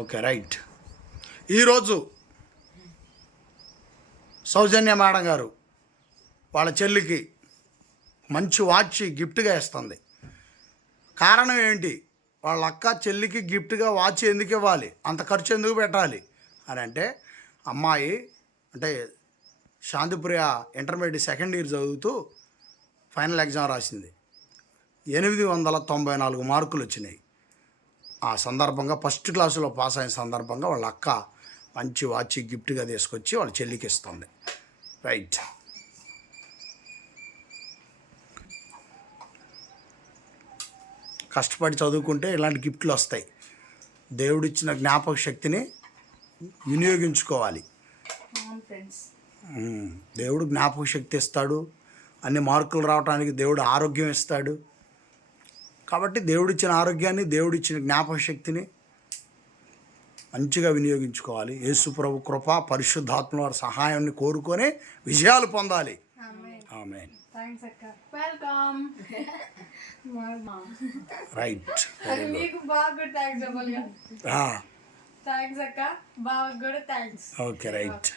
Okay right. ఈరోజు సౌజన్య madam గారు వాళ్ళ చెల్లికి మంచి వాచ్ గిఫ్ట్గా ఇస్తుంది. కారణం ఏంటి? వాళ్ళ అక్క చెల్లికి గిఫ్ట్గా వాచ్ ఎందుకు ఇవ్వాలి, అంత ఖర్చు ఎందుకు పెట్టాలి అని అంటే, అమ్మాయి అంటే శాంతిప్రియ ఇంటర్మీడియట్ సెకండ్ ఇయర్ చదువుతూ ఫైనల్ ఎగ్జామ్ రాసింది. 894 మార్కులు వచ్చినాయి. ఆ సందర్భంగా ఫస్ట్ క్లాసులో పాస్ అయిన సందర్భంగా వాళ్ళ అక్క మంచి వాచ్ గిఫ్ట్గా తీసుకొచ్చి వాళ్ళ చెల్లికి ఇస్తుంది. రైట్. కష్టపడి చదువుకుంటే ఇలాంటి గిఫ్ట్లు వస్తాయి. దేవుడిచ్చిన జ్ఞాపక శక్తిని వినియోగించుకోవాలి. దేవుడు జ్ఞాపక శక్తి ఇస్తాడు, అన్ని మార్కులు రావడానికి దేవుడు ఆరోగ్యం ఇస్తాడు. కాబట్టి దేవుడిచ్చిన ఆరోగ్యాన్ని, దేవుడిచ్చిన జ్ఞాపక శక్తిని మంచిగా వినియోగించుకోవాలి. యేసు ప్రభు కృప, పరిశుద్ధాత్మ వారి సహాయాన్ని కోరుకొని విజయాలు పొందాలి. ఆమేన్. రైట్. Okay right.